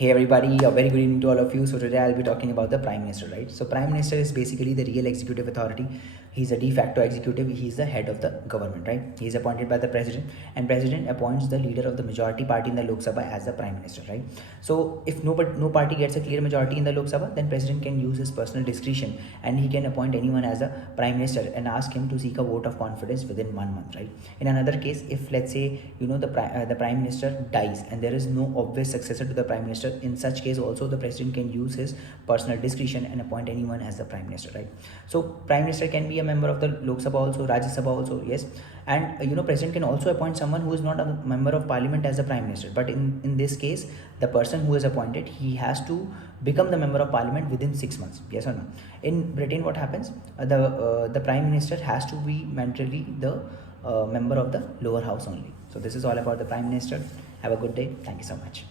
Hey everybody, a very good evening to all of you. So today I'll be talking about the Prime Minister, right? So Prime Minister is basically the real executive authority. He's a de facto executive. He's the head of the government, right? He's appointed by the president, and president appoints the leader of the majority party in the Lok Sabha as the Prime Minister, right? So if no party gets a clear majority in the Lok Sabha, then president can use his personal discretion and he can appoint anyone as a Prime Minister and ask him to seek a vote of confidence within 1 month, right? In another case, if let's say the Prime Minister dies and there is no obvious successor to the Prime Minister, in such case also the president can use his personal discretion and appoint anyone as the Prime Minister, right? So Prime Minister can be a member of the Lok Sabha also, Rajya Sabha also, yes. And president can also appoint someone who is not a member of parliament as the Prime Minister, but in this case the person who is appointed, he has to become the member of parliament within 6 months, yes or no? In Britain, what happens, the Prime Minister has to be mandatorily the member of the lower house only. So this is all about the Prime Minister. Have a good day. Thank you so much.